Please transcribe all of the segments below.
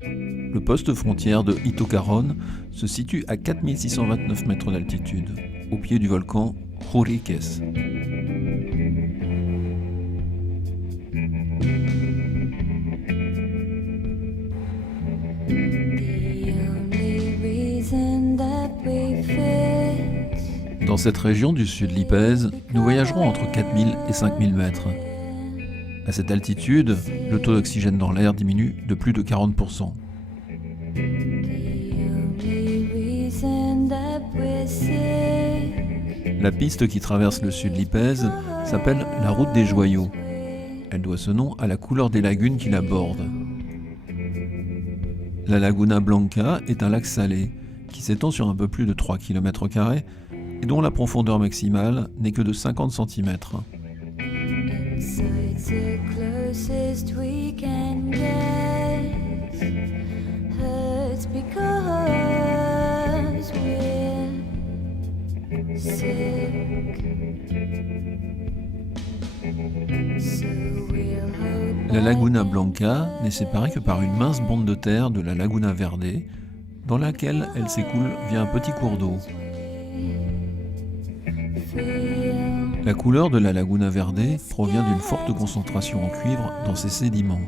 Le poste frontière de Itocaron se situe à 4629 mètres d'altitude, au pied du volcan Juriques. Dans cette région du sud Lipèze, nous voyagerons entre 4000 et 5000 mètres. À cette altitude, le taux d'oxygène dans l'air diminue de plus de 40%. La piste qui traverse le sud Lipèze s'appelle la route des Joyaux. Elle doit ce nom à la couleur des lagunes qui la bordent. La Laguna Blanca est un lac salé qui s'étend sur un peu plus de 3 km² et dont la profondeur maximale n'est que de 50 cm. La Laguna Blanca n'est séparée que par une mince bande de terre de la Laguna Verde, dans laquelle elle s'écoule via un petit cours d'eau. La couleur de la Laguna Verde provient d'une forte concentration en cuivre dans ses sédiments.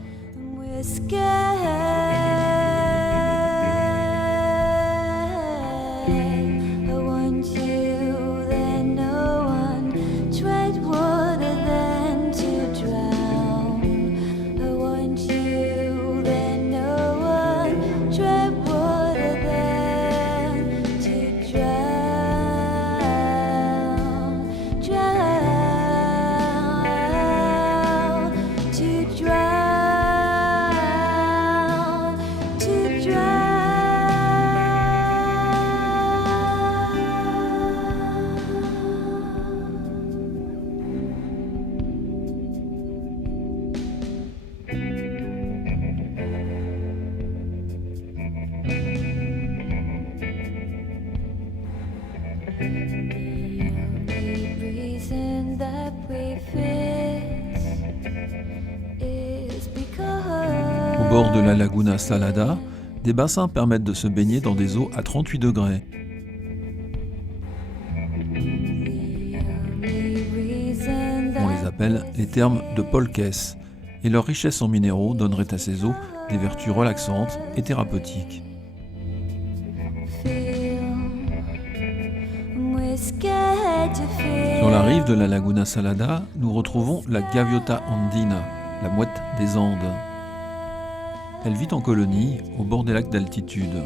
Au bord de la Laguna Salada, des bassins permettent de se baigner dans des eaux à 38 degrés. On les appelle les thermes de Polques, et leur richesse en minéraux donnerait à ces eaux des vertus relaxantes et thérapeutiques. Sur la rive de la Laguna Salada, nous retrouvons la Gaviota andina, la mouette des Andes. Elle vit en colonie au bord des lacs d'altitude.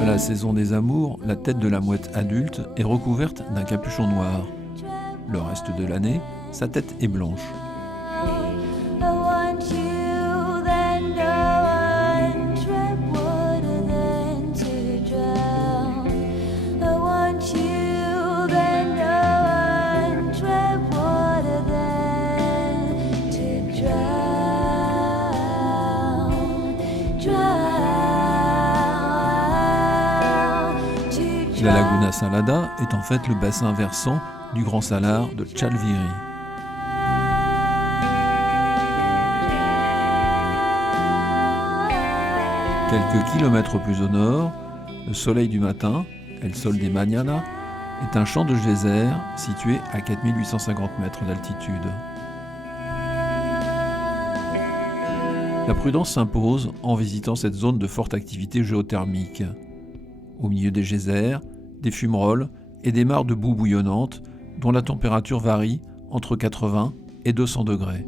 À la saison des amours, la tête de la mouette adulte est recouverte d'un capuchon noir. Le reste de l'année, sa tête est blanche. La Laguna Salada est en fait le bassin versant du Grand Salar de Chalviri. Quelques kilomètres plus au nord, le soleil du matin, El Sol de Mañana, est un champ de geyser situé à 4850 mètres d'altitude. La prudence s'impose en visitant cette zone de forte activité géothermique. Au milieu des geysers, des fumerolles et des mares de boue bouillonnante dont la température varie entre 80 et 200 degrés.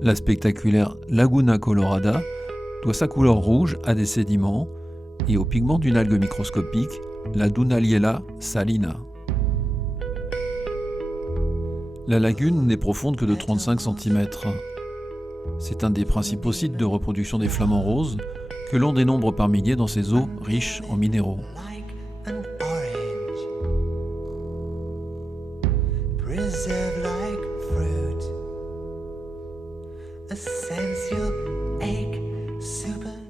La spectaculaire Laguna Colorada doit sa couleur rouge à des sédiments et au pigment d'une algue microscopique, la Dunaliella salina. La lagune n'est profonde que de 35 cm. C'est un des principaux sites de reproduction des flamants roses que l'on dénombre par milliers dans ces eaux riches en minéraux.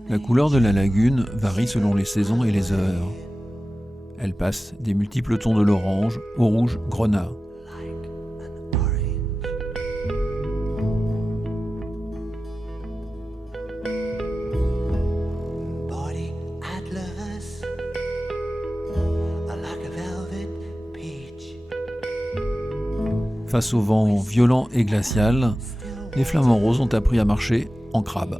La couleur de la lagune varie selon les saisons et les heures. Elle passe des multiples tons de l'orange au rouge grenat. Face au vent violent et glacial, les flamants roses ont appris à marcher en crabe.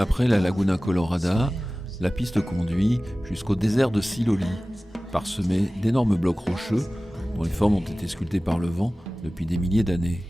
Après la Laguna Colorada, la piste conduit jusqu'au désert de Siloli, parsemé d'énormes blocs rocheux dont les formes ont été sculptées par le vent depuis des milliers d'années.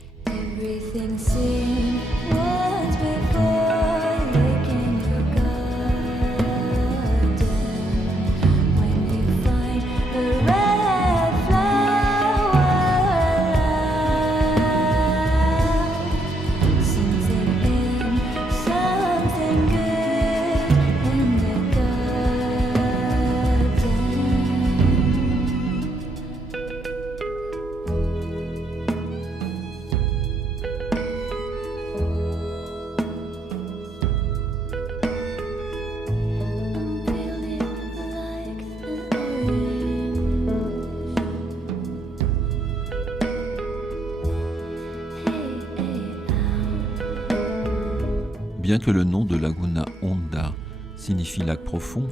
Bien que le nom de Laguna Honda signifie lac profond,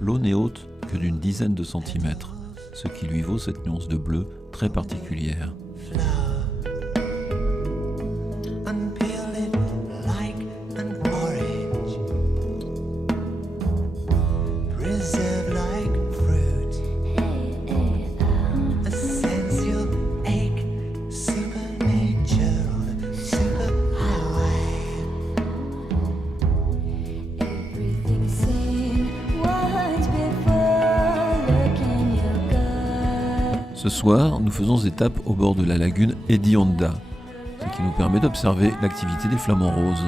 l'eau n'est haute que d'une dizaine de centimètres, ce qui lui vaut cette nuance de bleu très particulière. Ce soir, nous faisons étape au bord de la lagune Eddie Honda, ce qui nous permet d'observer l'activité des flamants roses.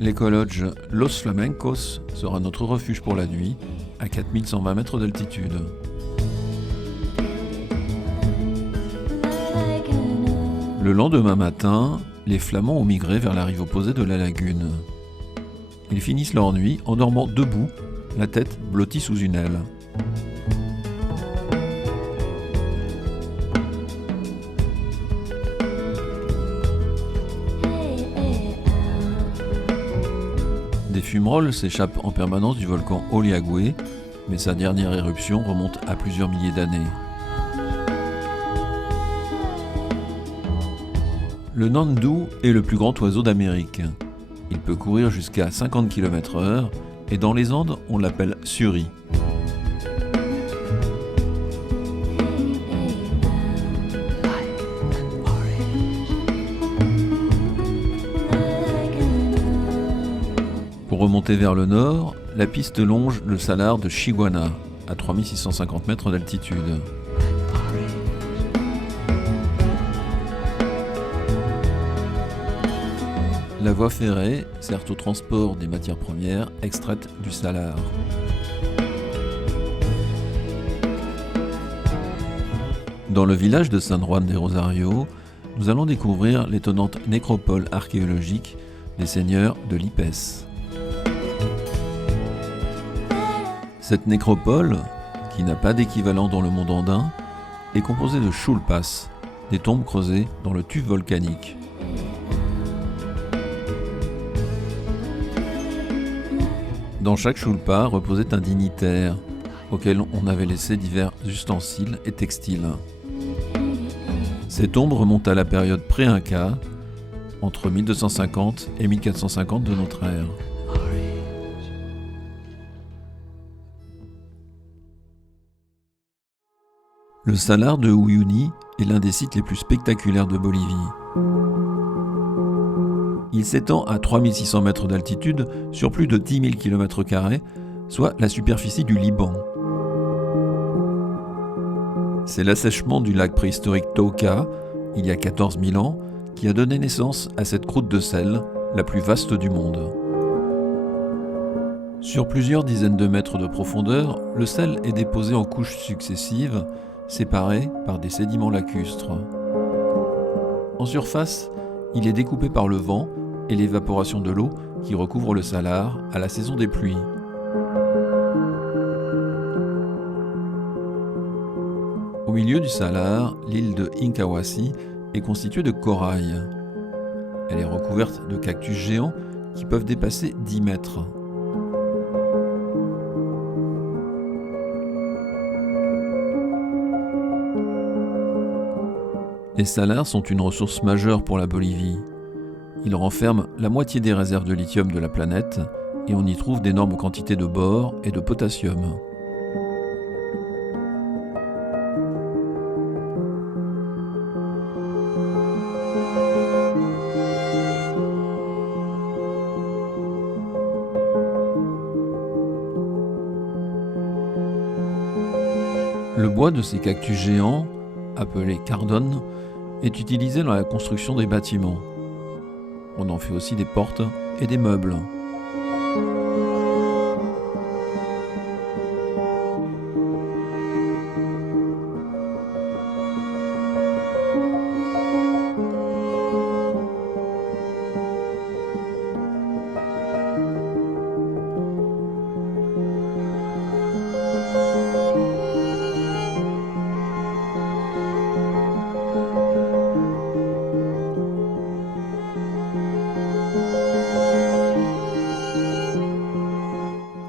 L'écolodge Los Flamencos sera notre refuge pour la nuit, à 4120 mètres d'altitude. Le lendemain matin, les flamands ont migré vers la rive opposée de la lagune. Ils finissent leur nuit en dormant debout, la tête blottie sous une aile. fumerolles s'échappent en permanence du volcan Oliagüe, mais sa dernière éruption remonte à plusieurs milliers d'années. Le nandu est le plus grand oiseau d'Amérique. Il peut courir jusqu'à 50 km/h et dans les Andes, on l'appelle suri. Pour remonter vers le nord, la piste longe le salar de Chiguana, à 3650 mètres d'altitude. La voie ferrée sert au transport des matières premières extraites du salar. Dans le village de San Juan de Rosario, nous allons découvrir l'étonnante nécropole archéologique des seigneurs de Lipès. Cette nécropole, qui n'a pas d'équivalent dans le monde andin, est composée de chulpas, des tombes creusées dans le tuf volcanique. Dans chaque chulpa reposait un dignitaire, auquel on avait laissé divers ustensiles et textiles. Ces tombes remontent à la période pré-Inca, entre 1250 et 1450 de notre ère. Le salar de Uyuni est l'un des sites les plus spectaculaires de Bolivie. Il s'étend à 3600 mètres d'altitude sur plus de 10 000 km², soit la superficie du Liban. C'est l'assèchement du lac préhistorique Tauca, il y a 14 000 ans, qui a donné naissance à cette croûte de sel, la plus vaste du monde. Sur plusieurs dizaines de mètres de profondeur, le sel est déposé en couches successives, séparées par des sédiments lacustres. En surface, il est découpé par le vent et l'évaporation de l'eau qui recouvre le salar à la saison des pluies. Au milieu du salar, l'île de Incahuasi est constituée de corail. Elle est recouverte de cactus géants qui peuvent dépasser 10 mètres. Les salars sont une ressource majeure pour la Bolivie. Ils renferment la moitié des réserves de lithium de la planète et on y trouve d'énormes quantités de bore et de potassium. Le bois de ces cactus géants, appelés cardones, est utilisé dans la construction des bâtiments. On en fait aussi des portes et des meubles.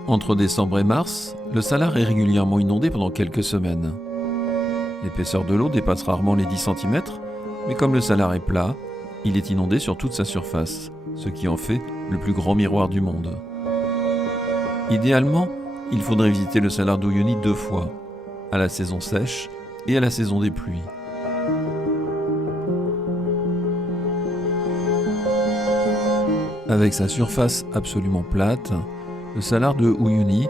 Entre décembre et mars, le salar est régulièrement inondé pendant quelques semaines. L'épaisseur de l'eau dépasse rarement les 10 cm, mais comme le salar est plat, il est inondé sur toute sa surface, ce qui en fait le plus grand miroir du monde. Idéalement, il faudrait visiter le salar d'Uyuni 2 fois, à la saison sèche et à la saison des pluies. Avec sa surface absolument plate, le salar de Uyuni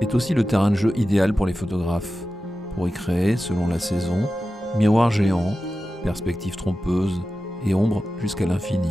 est aussi le terrain de jeu idéal pour les photographes, pour y créer, selon la saison, miroirs géants, perspectives trompeuses et ombres jusqu'à l'infini.